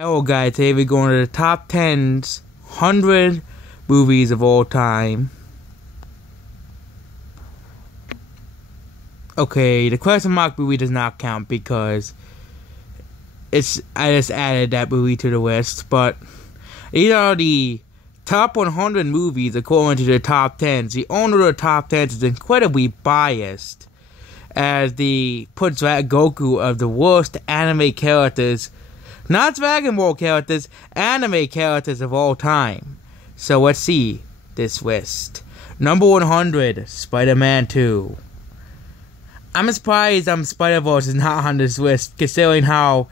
Hello guys, today we're going to the top 10s 100 movies of all time. Okay, the question mark movie does not count because I just added that movie to the list, but these are the top 100 movies according to the top 10s. The owner of the top 10s is incredibly biased as the puts Goku of the worst anime characters, not Dragon Ball characters, anime characters of all time. So let's see this list. Number 100, Spider-Man 2. I'm surprised Spider-Verse is not on this list, considering how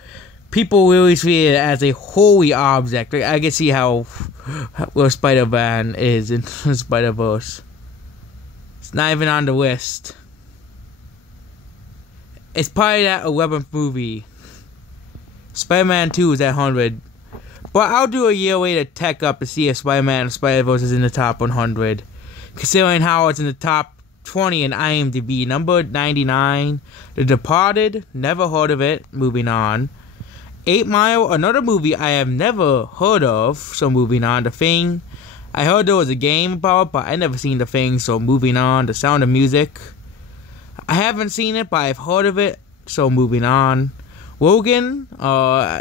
people really treat it as a holy object. I can see how where Spider-Man is in Spider-Verse. It's not even on the list. It's probably that 11th movie. Spider-Man 2 is at 100. But I'll do a year later tech up to see if Spider-Man and Spider-Verse is in the top 100. Considering how it's in the top 20 in IMDb. Number 99, The Departed. Never heard of it. Moving on. 8 Mile, another movie I have never heard of. So moving on. The Thing. I heard there was a game about it, but I never seen The Thing. So moving on. The Sound of Music. I haven't seen it, but I've heard of it. So moving on. Logan,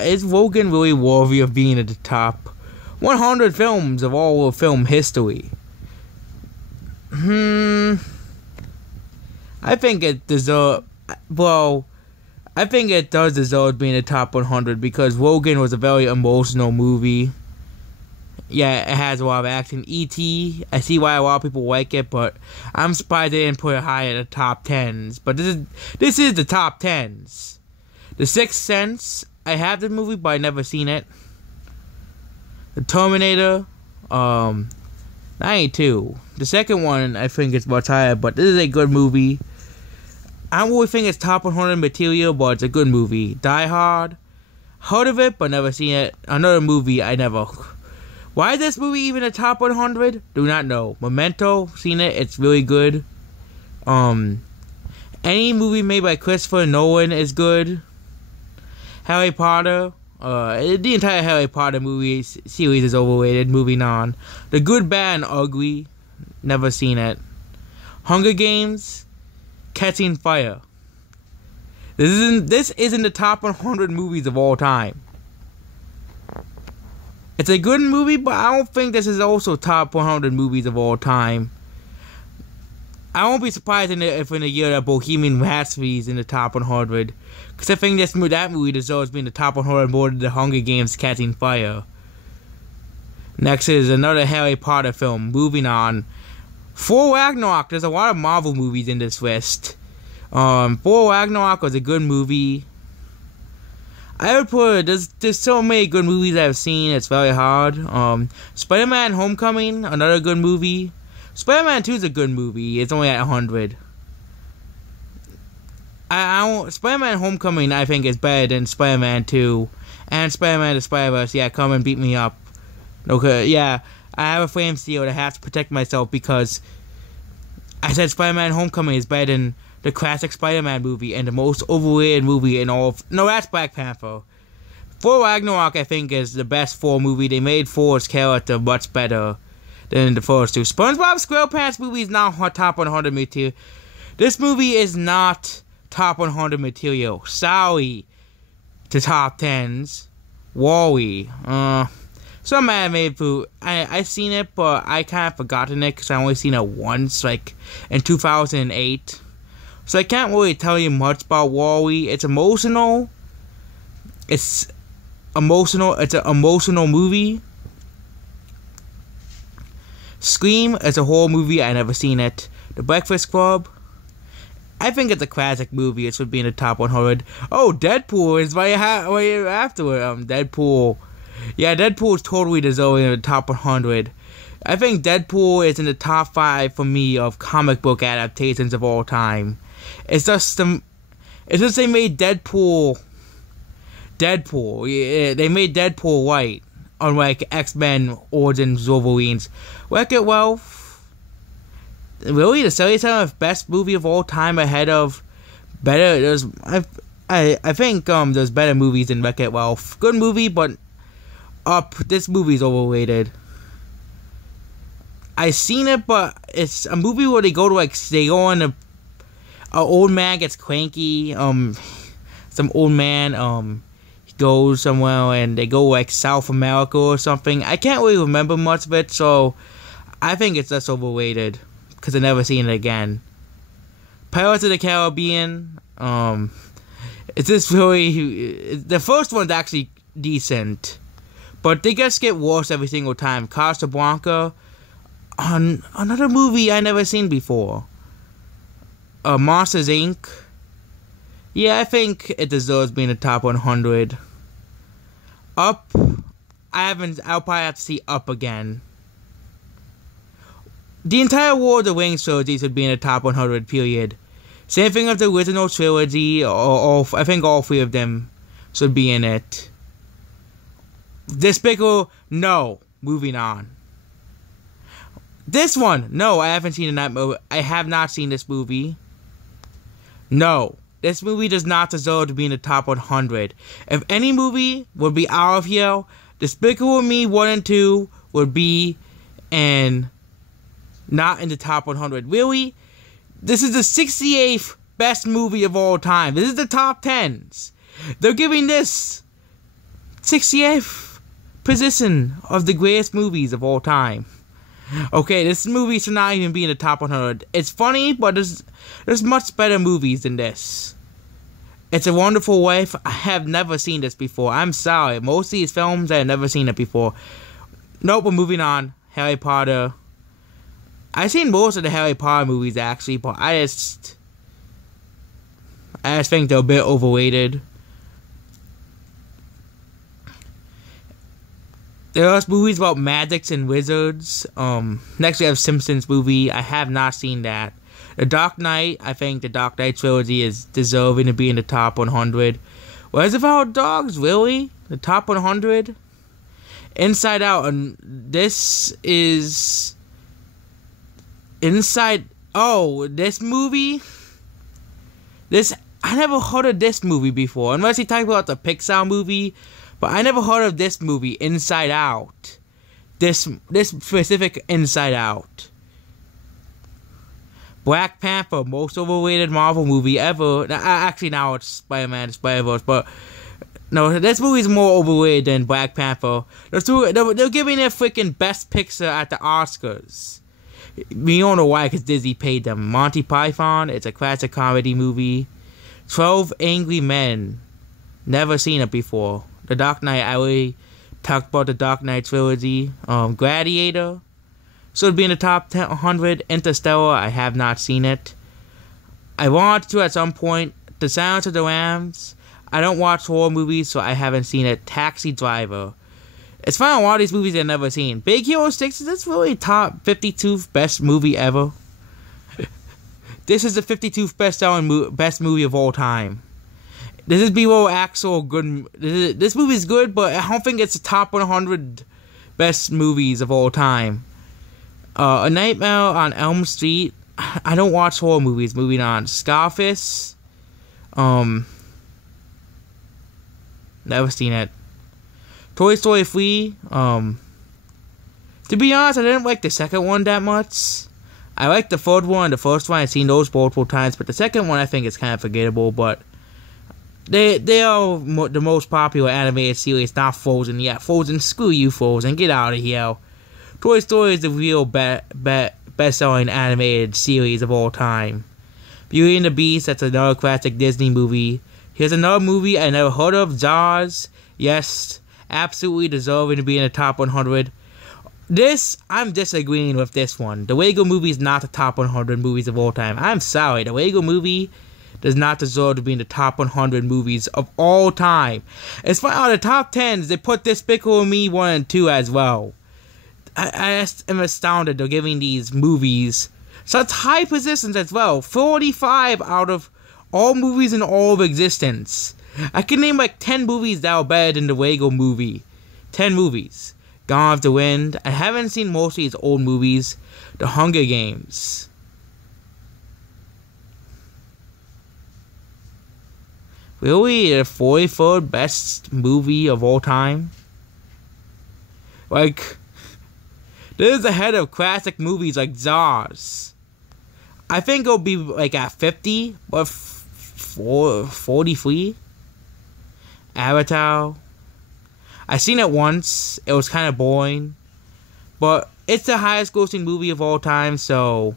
is Logan really worthy of being at the top 100 films of all of film history? I think it deserves, I think it does deserve being in the top 100 because Logan was a very emotional movie. Yeah, it has a lot of action. E.T., I see why a lot of people like it, but I'm surprised they didn't put it high in the top 10s. But this is the top 10s. The Sixth Sense, I have the movie, but I never seen it. The Terminator, 92. The second one, I think, is much higher, but this is a good movie. I don't really think it's top 100 material, but it's a good movie. Die Hard, heard of it, but never seen it. Another movie I never. Why is this movie even a top 100? Do not know. Memento, seen it, it's really good. Any movie made by Christopher Nolan is good. Harry Potter, the entire Harry Potter movie series is overrated. Moving on. The Good, Bad, and Ugly, never seen it. Hunger Games, Catching Fire. This isn't the top 100 movies of all time. It's a good movie, but I don't think this is also top 100 movies of all time. I won't be surprised if in a year that Bohemian Rhapsody is in the top 100. Because I think that movie deserves being in the top 100 more than The Hunger Games Catching Fire. Next is another Harry Potter film. Moving on. Thor Ragnarok. There's a lot of Marvel movies in this list. Thor Ragnarok was a good movie. I would put there's so many good movies I've seen. It's very hard. Spider-Man Homecoming. Another good movie. Spider-Man 2 is a good movie. It's only at 100. Spider-Man Homecoming, I think, is better than Spider-Man 2. And Spider-Man the Spider-Verse, yeah, come and beat me up. Okay, yeah, I have a flame seal that I have to protect myself because I said Spider-Man Homecoming is better than the classic Spider-Man movie and the most overrated movie in all of... No, that's Black Panther. Thor Ragnarok, I think, is the best Thor movie. They made Thor's character much better than the first two. SpongeBob SquarePants movie is not top 100 material. This movie is not top 100 material. Sorry to top 10s. Wall-E. Some anime food. I've seen it, but I kind of forgotten it because I only seen it once, like in 2008. So I can't really tell you much about Wall-E. It's emotional. It's emotional. It's an emotional movie. Scream is a horror movie. I never seen it. The Breakfast Club. I think it's a classic movie. It should be in the top 100. Oh, Deadpool is right after it. Deadpool. Yeah, Deadpool is totally deserving of the top 100. I think Deadpool is in the top 5 for me of comic book adaptations of all time. It's just they made Deadpool. Yeah, they made Deadpool white. Unlike X-Men Origins Wolverines. Wreck-It Ralph. Really, the 77th best movie of all time ahead of better. I think there's better movies than Wreck-It Ralph. Good movie, but Up. This movie's overrated. I seen it, but it's a movie where they go on a old man gets cranky. Some old man goes somewhere and they go like South America or something. I can't really remember much of it, so I think it's just overrated because I've never seen it again. Pirates of the Caribbean. It's just really, the first one's actually decent, but they just get worse every single time. Casablanca, on another movie I never seen before. Monsters Inc. Yeah, I think it deserves being in the top 100. Up, I'll probably have to see Up again. The entire Lord of the Rings trilogy should be in the top 100, period. Same thing with the original trilogy, I think all three of them should be in it. Despicable, no. Moving on. This one, no, I haven't seen that movie. I have not seen this movie. No. This movie does not deserve to be in the top 100. If any movie would be out of here, Despicable Me 1 and 2 would be not in the top 100. Really? This is the 68th best movie of all time. This is the top 10s. They're giving this 68th position of the greatest movies of all time. Okay, this movie should not even be in the top 100. It's funny, but there's much better movies than this. It's a Wonderful Life. I have never seen this before. I'm sorry. Most of these films, I have never seen it before. Nope, we're moving on. Harry Potter. I've seen most of the Harry Potter movies, actually, but I just think they're a bit overrated. There are movies about magics and wizards. Next we have Simpsons movie. I have not seen that. The Dark Knight. I think the Dark Knight trilogy is deserving to be in the top 100. Reservoir Dogs, really? The top 100? Inside Out, and this is this movie. I never heard of this movie before, unless you talk about the Pixar movie. But I never heard of this movie, Inside Out. This specific Inside Out. Black Panther, most overrated Marvel movie ever. Actually, now it's Spider-Man, Spider-Verse, but no, this movie's more overrated than Black Panther. They're giving it freaking Best Picture at the Oscars. We don't know why, because Disney paid them. Monty Python, it's a classic comedy movie. 12 Angry Men, never seen it before. The Dark Knight, I already talked about the Dark Knight trilogy. Gladiator should be in the top 100. Interstellar, I have not seen it. I want to at some point. The Silence of the Lambs, I don't watch horror movies, so I haven't seen it. Taxi Driver. It's fun, a lot of these movies I've never seen. Big Hero 6, is this really top 52th best movie ever? This is the 52th best movie of all time. This is below actual good. This movie is good, but I don't think it's the top 100 best movies of all time. A Nightmare on Elm Street. I don't watch horror movies. Moving on. Scarface. Never seen it. Toy Story 3. To be honest, I didn't like the second one that much. I liked the third one and the first one. I've seen those multiple times, but the second one I think is kind of forgettable, but They are the most popular animated series, not Frozen. Yeah, Frozen, screw you, Frozen, get out of here. Toy Story is the real best-selling animated series of all time. Beauty and the Beast, that's another classic Disney movie. Here's another movie I never heard of, Jaws. Yes, absolutely deserving to be in the top 100. I'm disagreeing with this one. The Lego Movie is not the top 100 movies of all time. I'm sorry, the Lego Movie does not deserve to be in the top 100 movies of all time. It's funny, out of the top 10s, they put Despicable Me 1 and 2 as well. I am astounded they're giving these movies such high positions as well. 45 out of all movies in all of existence. I can name like 10 movies that are better than the Lego Movie. 10 movies. Gone with the Wind. I haven't seen most of these old movies. The Hunger Games. Really, the 43rd best movie of all time? Like, this is ahead of classic movies like Zars. I think it'll be like at 50, or 43. Avatar. I seen it once. It was kind of boring. But it's the highest grossing movie of all time, so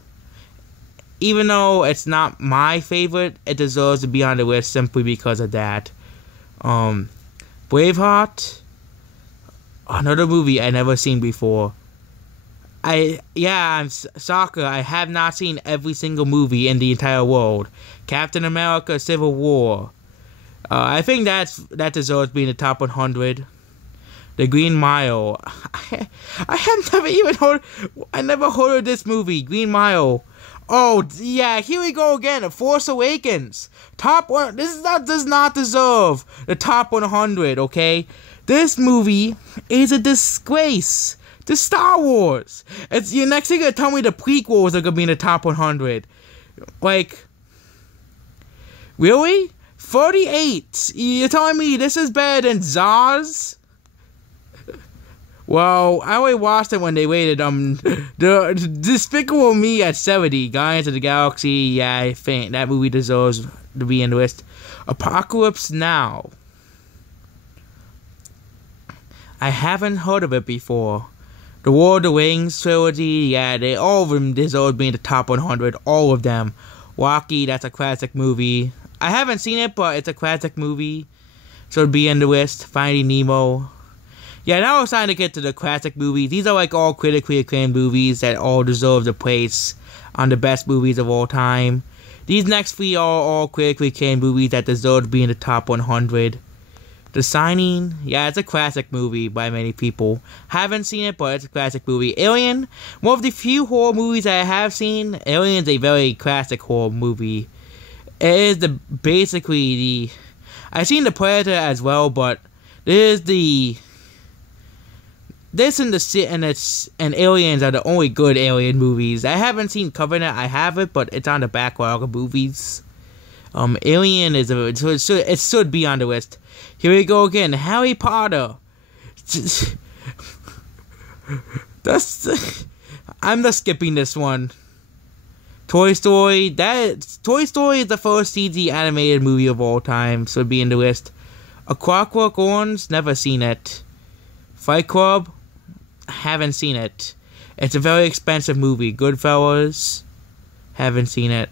even though it's not my favorite, it deserves to be on the list simply because of that. Braveheart, another movie I never seen before. I'm soccer. I have not seen every single movie in the entire world. Captain America: Civil War. I think that deserves to be in the top 100. The Green Mile. I have never even heard. I never heard of this movie, Green Mile. Oh yeah, here we go again. The Force Awakens. Top one. Does not deserve the top 100. Okay, this movie is a disgrace to Star Wars. You're next thing gonna tell me the prequels are gonna be in the top 100. Like, really? 38. You're telling me this is better than Zaz? Well, I only watched it when they rated the Despicable Me at 70. Guardians of the Galaxy. Yeah, I think that movie deserves to be in the list. Apocalypse Now. I haven't heard of it before. The War of the Rings trilogy. Yeah, all of them deserve to be in the top 100. All of them. Rocky. That's a classic movie. I haven't seen it, but it's a classic movie, so it'd be in the list. Finding Nemo. Yeah, now it's time to get to the classic movies. These are like all critically acclaimed movies that all deserve a place on the best movies of all time. These next three are all critically acclaimed movies that deserve to be in the top 100. The Signing, yeah, it's a classic movie by many people. Haven't seen it, but it's a classic movie. Alien, one of the few horror movies I have seen. Alien's a very classic horror movie. It is I've seen The Predator as well, but this and Aliens are the only good Alien movies. I haven't seen Covenant. I have it, but it's on the backlog of movies. Alien it should be on the list. Here we go again. Harry Potter. I'm just skipping this one. Toy Story. Toy Story is the first CG animated movie of all time, so it'd be in the list. A Clockwork Orange. Never seen it. Fight Club. Haven't seen it. It's a very expensive movie. Goodfellas. Haven't seen it.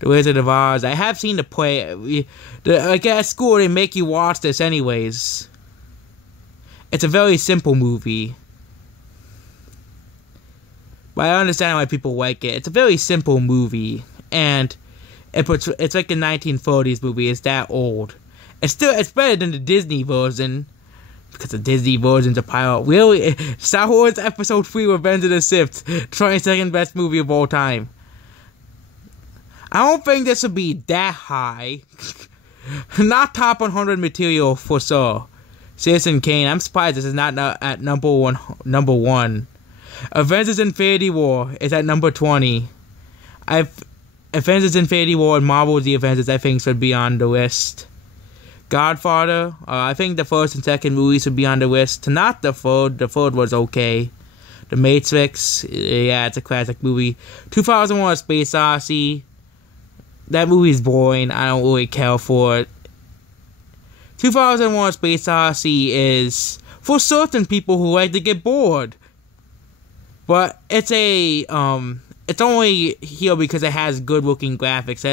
The Wizard of Oz. I have seen the play. Like at school, they make you watch this anyways. It's a very simple movie. But I understand why people like it. It's a very simple movie. And it's like a 1930s movie. It's that old. It's better than the Disney version. Because the Disney version's a pile. Really? Star Wars Episode 3 Revenge of the Sith. 22nd best movie of all time. I don't think this would be that high. Not top 100 material for sure. Citizen Kane. I'm surprised this is not at number one. Avengers Infinity War is at number 20. Avengers Infinity War and Marvel's The Avengers I think should be on the list. Godfather. I think the first and second movies should be on the list. Not the third. The third was okay. The Matrix. Yeah, it's a classic movie. 2001: A Space Odyssey. That movie is boring. I don't really care for it. 2001: A Space Odyssey is for certain people who like to get bored. But it's only here because it has good looking graphics.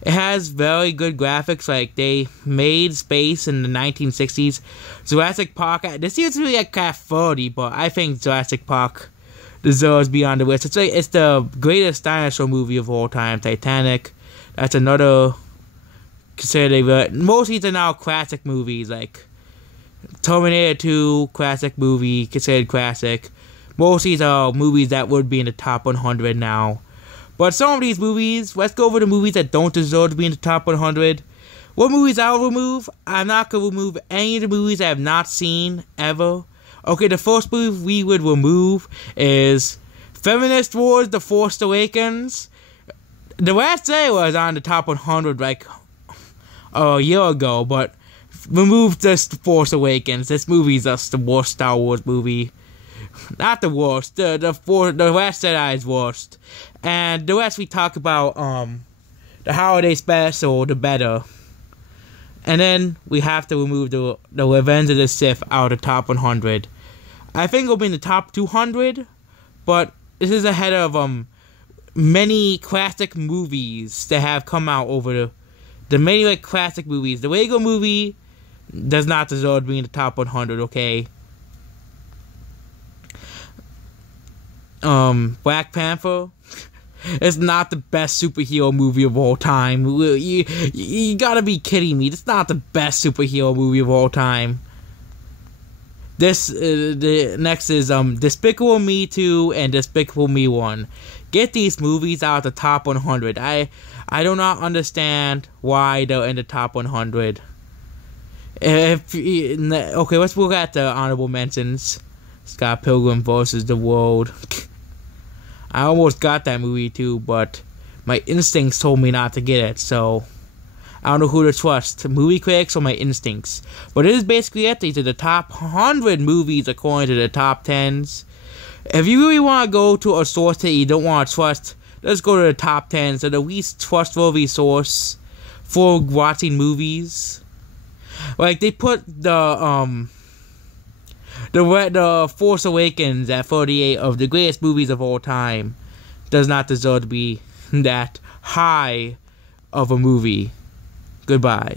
It has very good graphics. Like, they made space in the 1960s. Jurassic Park. This used to be like at 30, but I think Jurassic Park deserves to be on the list. It's the greatest dinosaur movie of all time. Titanic. That's another considered. Most of these are now classic movies. Like Terminator 2, classic movie, considered classic. Most of these are movies that would be in the top 100 now. But some of these movies, let's go over the movies that don't deserve to be in the top 100. What movies I'll remove? I'm not going to remove any of the movies I have not seen ever. Okay, the first movie we would remove is Feminist Wars: The Force Awakens. The last day was on the top 100 like a year ago, but remove this Force Awakens. This movie's just the worst Star Wars movie. Not the worst. The Last Jedi is worst. And the rest we talk about the holiday special, the better. And then we have to remove the Revenge of the Sith out of the top 100. I think it'll be in the top 200, but this is ahead of many classic movies that have come out over the many like classic movies. The Lego movie does not deserve to be in the top 100, okay? Black Panther is not the best superhero movie of all time. You gotta be kidding me. It's not the best superhero movie of all time. The next is Despicable Me 2 and Despicable Me 1. Get these movies out of the top 100. I do not understand why they're in the top 100. Okay, let's look at the honorable mentions. Scott Pilgrim vs. the World. I almost got that movie too, but my instincts told me not to get it, so I don't know who to trust, movie critics or my instincts. But it is basically it. These are the top 100 movies according to the top 10s. If you really want to go to a source that you don't want to trust, let's go to the top 10s. They're the least trustworthy source for watching movies. Like, they put the Force Awakens at 38 of the greatest movies of all time. Does not deserve to be that high of a movie. Goodbye.